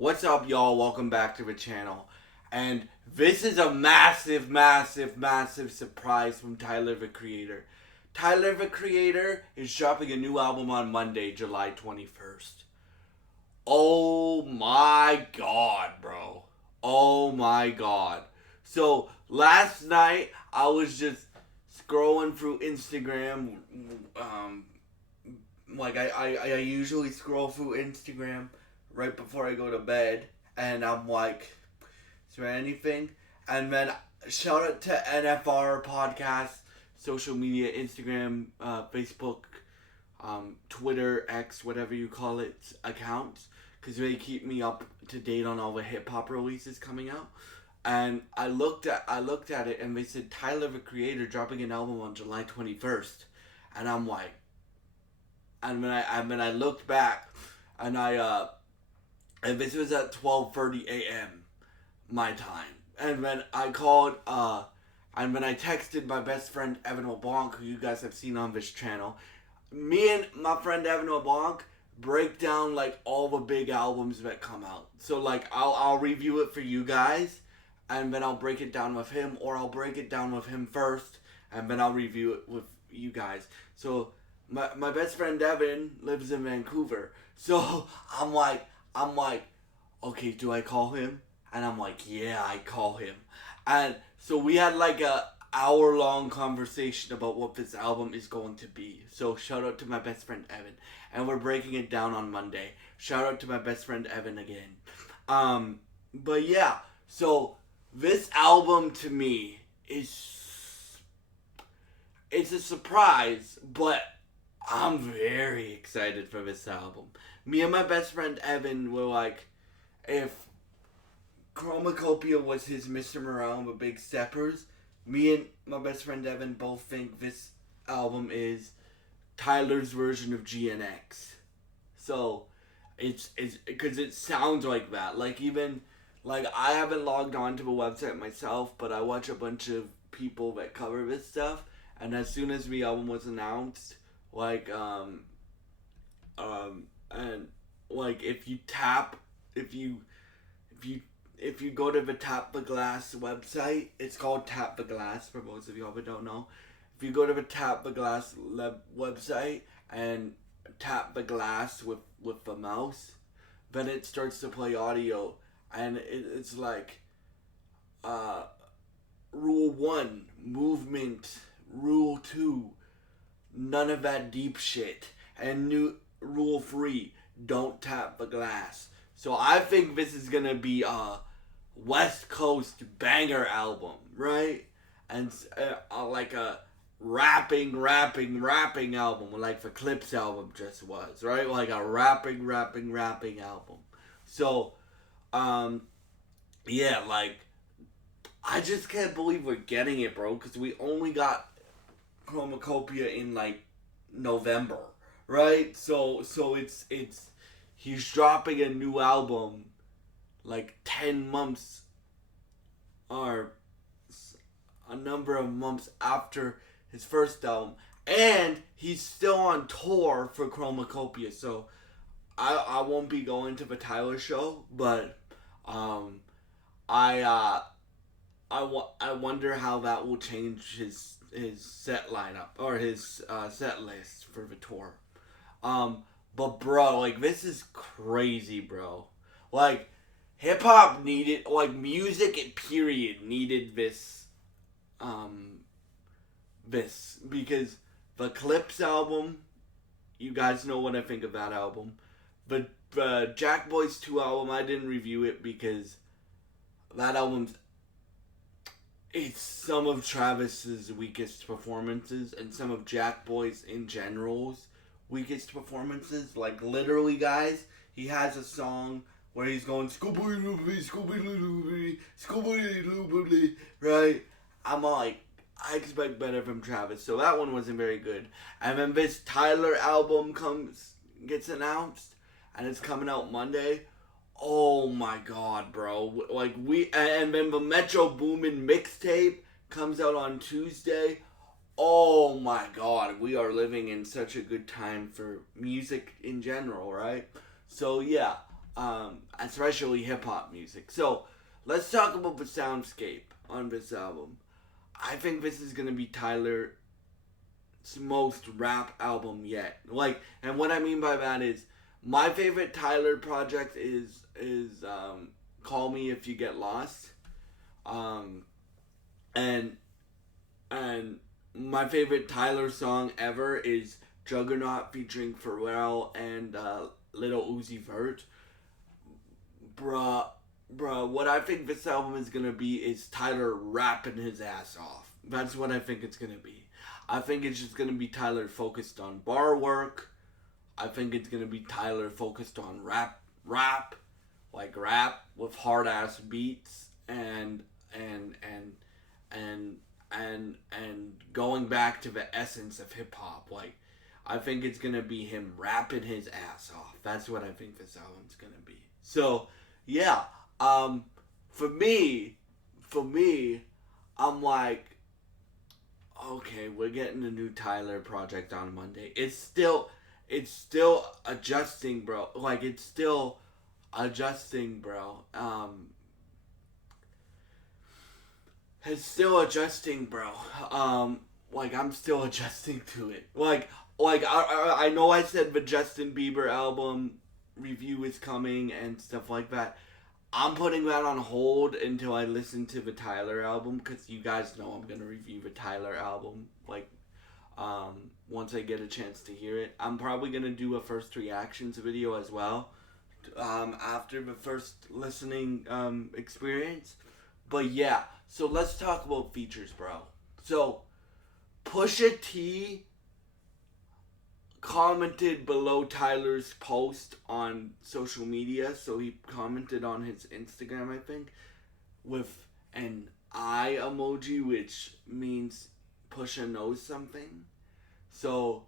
What's up, y'all? Welcome back to the channel. And this is a massive, massive, massive surprise from Tyler, the Creator. Tyler, the Creator is dropping a new album on Monday, July 21st. Oh my god, bro. Oh my god. So, last night, I was just scrolling through Instagram. I usually scroll through Instagram right before I go to bed, and I'm like, is there anything? And then shout out to NFR podcast, social media, Instagram, Facebook, Twitter, X, whatever you call it, accounts, because they keep me up to date on all the hip hop releases coming out. And I looked at it, and they said Tyler, the Creator, dropping an album on July 21st, and I'm like, and when I looked back, and and this was at 12:30 a.m. my time. And when I called, and when I texted my best friend Evan LeBlanc, who you guys have seen on this channel, me and my friend Evan LeBlanc break down like all the big albums that come out. So like I'll review it for you guys, and then I'll break it down with him, or I'll break it down with him first, and then I'll review it with you guys. So my best friend Evan lives in Vancouver, so I'm like, okay, do I call him? And I'm like, yeah, I call him. And so we had like a hour-long conversation about what this album is going to be. So shout out to my best friend Evan. And we're breaking it down on Monday. Shout out to my best friend Evan again. But yeah, so this album to me it's a surprise, but I'm very excited for this album. Me and my best friend Evan were like, if Chromacopia was his Mr. Morale and the Big Steppers, me and my best friend Evan both think this album is Tyler's version of GNX. So it's because it sounds like that. Like even like I haven't logged on to the website myself, but I watch a bunch of people that cover this stuff, and as soon as the album was announced, like and like if you go to the Tap the Glass website, it's called Tap the Glass for those of y'all that don't know. If you go to the Tap the Glass website and tap the glass with the mouse, then it starts to play audio, and it's like rule 1, movement, rule 2, none of that deep shit, and new rule 3, don't tap the glass. So I think this is gonna be a West Coast banger album, right? And like a rapping album, like the Clips album just was, right? Like a rapping album. So, yeah, like I just can't believe we're getting it, bro, because we only got Chromacopia in like November, right? So it's he's dropping a new album like 10 months or a number of months after his first album, and he's still on tour for Chromacopia. So I won't be going to the Tyler show, but I I wonder how that will change his set lineup or his set list for the tour. But bro, like this is crazy, bro. Like hip hop needed, like music period needed this because the Clips album, you guys know what I think of that album. The Jack Boys 2 album, I didn't review it because that album's it's some of Travis's weakest performances and some of Jack Boy's in general's weakest performances. Like literally, guys, he has a song where he's going Scooby Dooby, right? I'm like, I expect better from Travis, so that one wasn't very good. And then this Tyler album gets announced, and it's coming out Monday. Oh my god, bro! Like and then the Metro Boomin mixtape comes out on Tuesday. Oh my god, we are living in such a good time for music in general, right? So yeah, especially hip hop music. So let's talk about the soundscape on this album. I think this is gonna be Tyler's most rap album yet. Like, and what I mean by that is my favorite Tyler project is Call Me If You Get Lost. Um, and and my favorite Tyler song ever is Juggernaut featuring Pharrell and Little Uzi Vert. Bruh, what I think this album is gonna be is Tyler rapping his ass off. That's what I think it's gonna be. I think it's just gonna be Tyler focused on bar work. I think it's gonna be Tyler focused on rap, like rap with hard ass beats and and going back to the essence of hip hop. Like, I think it's gonna be him rapping his ass off. That's what I think this album's gonna be. So yeah, for me, I'm like, okay, we're getting a new Tyler project on Monday. It's still adjusting, bro. Like, it's still adjusting, bro. It's still adjusting, bro. Like, I'm still adjusting to it. Like I know I said the Justin Bieber album review is coming and stuff like that. I'm putting that on hold until I listen to the Tyler album, because you guys know I'm gonna review the Tyler album. Like, once I get a chance to hear it, I'm probably gonna do a first reactions video as well. After the first listening experience. But yeah, so let's talk about features, bro. So Pusha T commented below Tyler's post on social media. So he commented on his Instagram, I think, with an eye emoji, which means Pusha knows something. So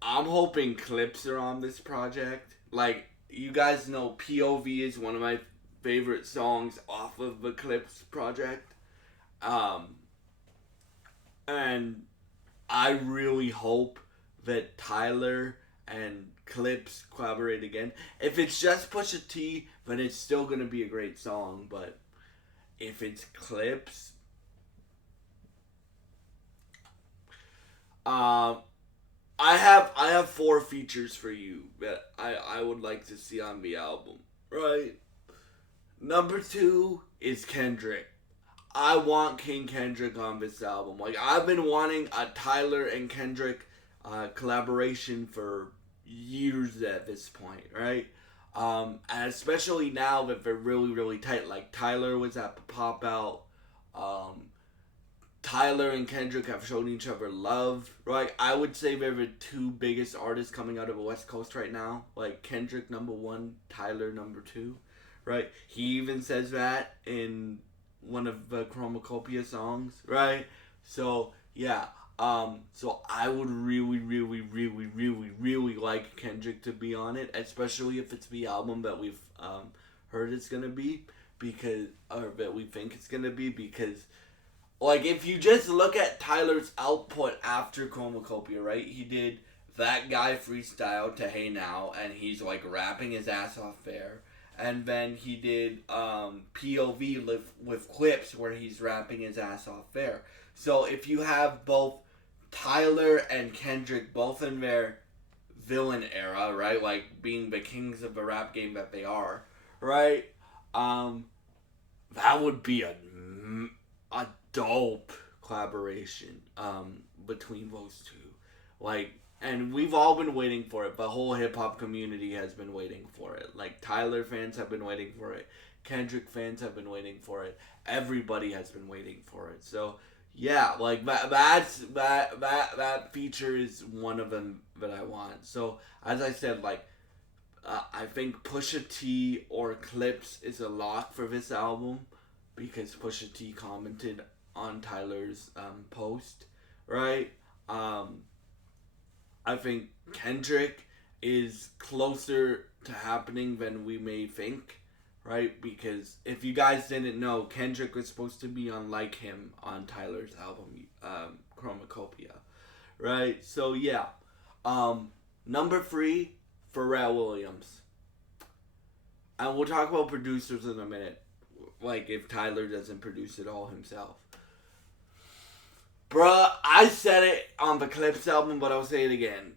I'm hoping clips are on this project. Like, you guys know POV is one of my favorite songs off of the Clips project. And I really hope that Tyler and Clips collaborate again. If it's just Pusha T, then it's still gonna be a great song. But if it's Clips, I have 4 features for you that I would like to see on the album. Right. Number 2 is Kendrick. I want King Kendrick on this album. Like, I've been wanting a Tyler and Kendrick collaboration for years at this point, right? And especially now that they're really, really tight. Like, Tyler was at the Pop Out. Tyler and Kendrick have shown each other love, right? I would say they're the 2 biggest artists coming out of the West Coast right now. Like, Kendrick number 1, Tyler number 2, right? He even says that in one of the Chromacopia songs, right? So yeah, so I would really, really, really, really, really like Kendrick to be on it, especially if it's the album that we've heard it's gonna be, because, or that we think it's gonna be, because, like, if you just look at Tyler's output after Chromacopia, right? He did That Guy Freestyle to Hey Now, and he's like rapping his ass off there. And then he did POV with Clips, where he's rapping his ass off there. So if you have both Tyler and Kendrick both in their villain era, right? Like, being the kings of the rap game that they are, right? That would be a dope collaboration between those 2. Like, and we've all been waiting for it. The whole hip-hop community has been waiting for it. Like, Tyler fans have been waiting for it. Kendrick fans have been waiting for it. Everybody has been waiting for it. So, yeah, like, that feature is one of them that I want. So, as I said, like, I think Pusha T or Clips is a lock for this album, because Pusha T commented on Tyler's post, right? I think Kendrick is closer to happening than we may think, right? Because if you guys didn't know, Kendrick was supposed to be on Like Him on Tyler's album, Chromacopia, right? So yeah, number 3, Pharrell Williams. And we'll talk about producers in a minute. Like, if Tyler doesn't produce it all himself. Bruh, I said it on the Clips album, but I'll say it again.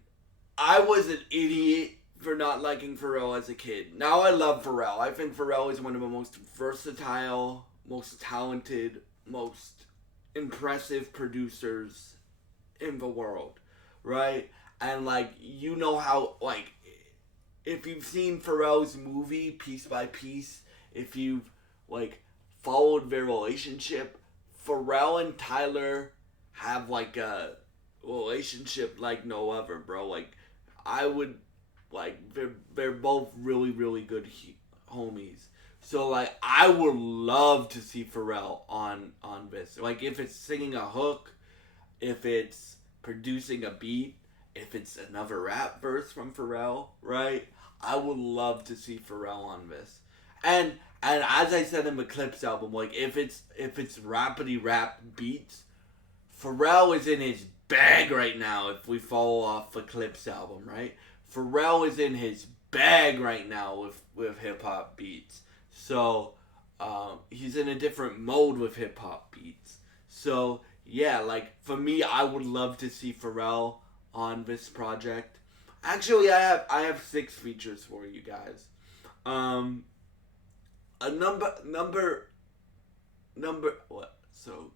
I was an idiot for not liking Pharrell as a kid. Now I love Pharrell. I think Pharrell is one of the most versatile, most talented, most impressive producers in the world. Right? And, like, you know how, like, if you've seen Pharrell's movie, Piece by Piece, if you've, like, followed their relationship, Pharrell and Tyler have, like, a relationship like no other, bro. Like, I would, like, they're both really, really good homies. So, like, I would love to see Pharrell on this. Like, if it's singing a hook, if it's producing a beat, if it's another rap verse from Pharrell, right? I would love to see Pharrell on this. And as I said in the Clips album, like, if it's rapidy rap beats, Pharrell is in his bag right now. If we follow off the Clips album, right? Pharrell is in his bag right now with hip hop beats. So he's in a different mode with hip hop beats. So yeah, like, for me, I would love to see Pharrell on this project. Actually, I have 6 features for you guys. A number what? So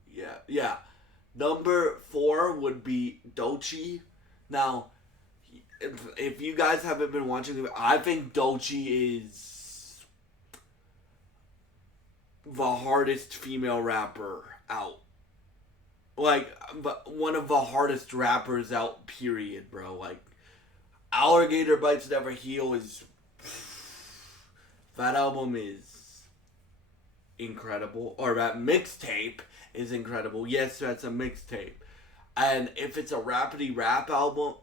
yeah. Number 4 would be Doechii. Now, if you guys haven't been watching, I think Doechii is the hardest female rapper out. Like, one of the hardest rappers out, period, bro. Like, Alligator Bites Never Heal is... That album is incredible. Or that mixtape is incredible. Yes, that's a mixtape. And if it's a rapidy rap album,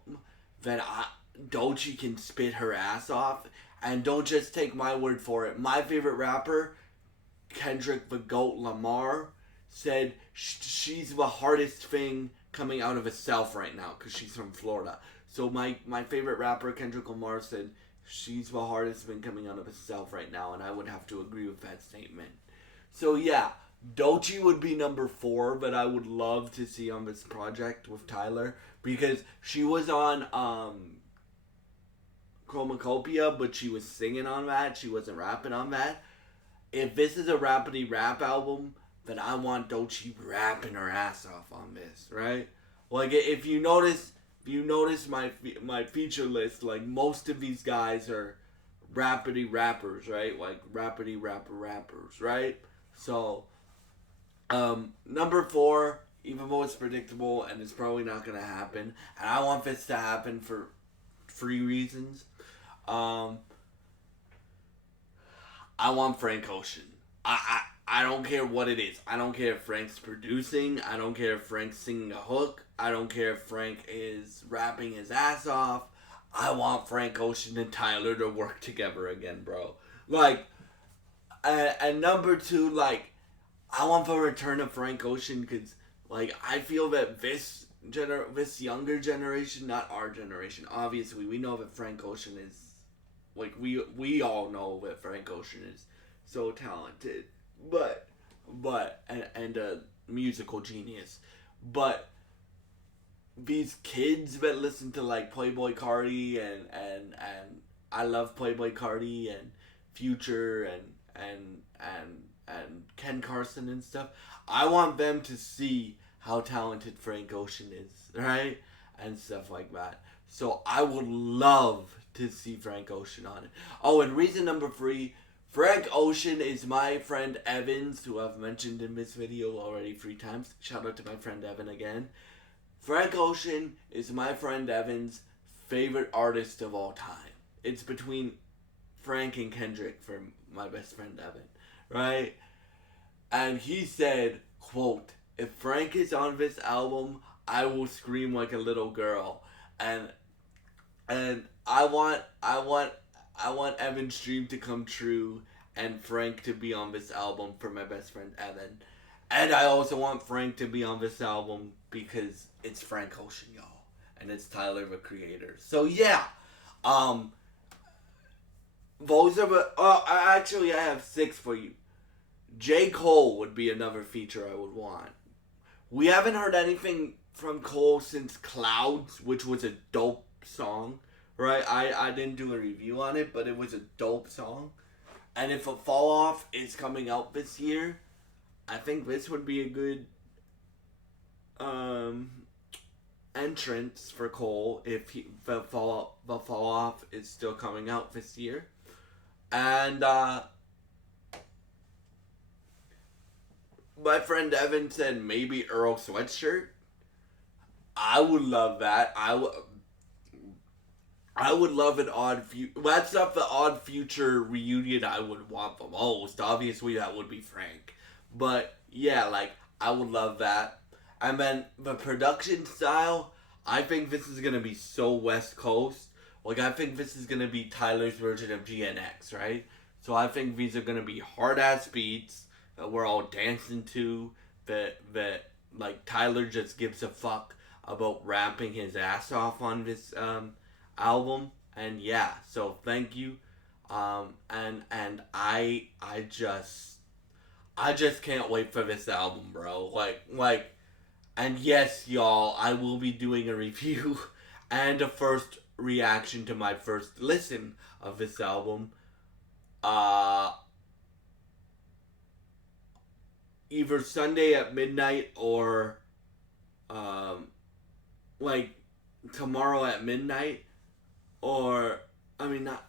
then Doechii can spit her ass off. And don't just take my word for it. My favorite rapper, Kendrick the Goat Lamar, said she's the hardest thing coming out of the South right now because she's from Florida. So my favorite rapper, Kendrick Lamar, said she's the hardest thing coming out of the South right now, and I would have to agree with that statement. So yeah, Doechii would be number 4, but I would love to see on this project with Tyler because she was on Chromacopia, but she was singing on that. She wasn't rapping on that. If this is a rapidy rap album, then I want Doechii rapping her ass off on this, right? Like, if you notice my feature list, like, most of these guys are rapidy rappers, right? Like, rapidy rappers, right? So, number 4, even though it's predictable and it's probably not gonna happen, and I want this to happen for 3 reasons. I want Frank Ocean. I don't care what it is. I don't care if Frank's producing. I don't care if Frank's singing a hook. I don't care if Frank is rapping his ass off. I want Frank Ocean and Tyler to work together again, bro. Like, and number 2, like, I want the return of Frank Ocean because, like, I feel that this younger generation, not our generation, obviously, we know that Frank Ocean is, like, we all know that Frank Ocean is so talented. But and a musical genius. But these kids that listen to, like, Playboi Carti and I love Playboi Carti and Future and Ken Carson and stuff, I want them to see how talented Frank Ocean is, right? And stuff like that. So I would love to see Frank Ocean on it. Oh, and reason number 3, Frank Ocean is my friend Evans, who I've mentioned in this video already 3 times. Shout out to my friend Evan again. Frank Ocean is my friend Evan's favorite artist of all time. It's between Frank and Kendrick for my best friend Evan, right? And he said, quote, "If Frank is on this album, I will scream like a little girl." And I want Evan's dream to come true and Frank to be on this album for my best friend Evan. And I also want Frank to be on this album because it's Frank Ocean, y'all. And it's Tyler, the Creator. So yeah. Those are the... actually, I have 6 for you. J. Cole would be another feature I would want. We haven't heard anything from Cole since Clouds, which was a dope song, right? I didn't do a review on it, but it was a dope song. And if a Fall Off is coming out this year, I think this would be a good entrance for Cole if the Fall Off is still coming out this year. And my friend Evan said maybe Earl Sweatshirt. I would love that. I would love an Odd Future. That's not the Odd Future reunion I would want the most. Obviously, that would be Frank. But yeah, like I would love that. And then the production style, I think this is gonna be so West Coast. Like I think this is gonna be Tyler's version of GNX, right? So I think these are gonna be hard ass beats that we're all dancing to. That like Tyler just gives a fuck about rapping his ass off on this album. And yeah, so thank you. And I just can't wait for this album, bro. Like and yes, y'all, I will be doing a review and a first reaction to my first listen of this album. Either Sunday at midnight or like tomorrow at midnight, or I mean not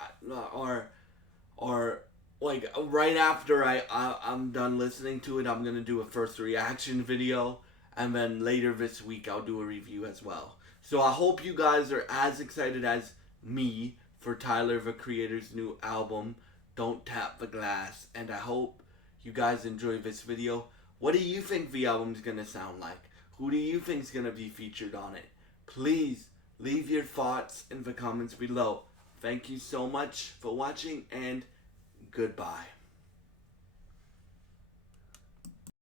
or like right after I'm done listening to it. I'm gonna do a first reaction video, and then later this week I'll do a review as well. So I hope you guys are as excited as me for Tyler the Creator's new album, Don't Tap the Glass, and I hope you guys enjoy this video. What do you think the album's gonna sound like? Who do you think's gonna be featured on it? Please leave your thoughts in the comments below. Thank you so much for watching, and goodbye.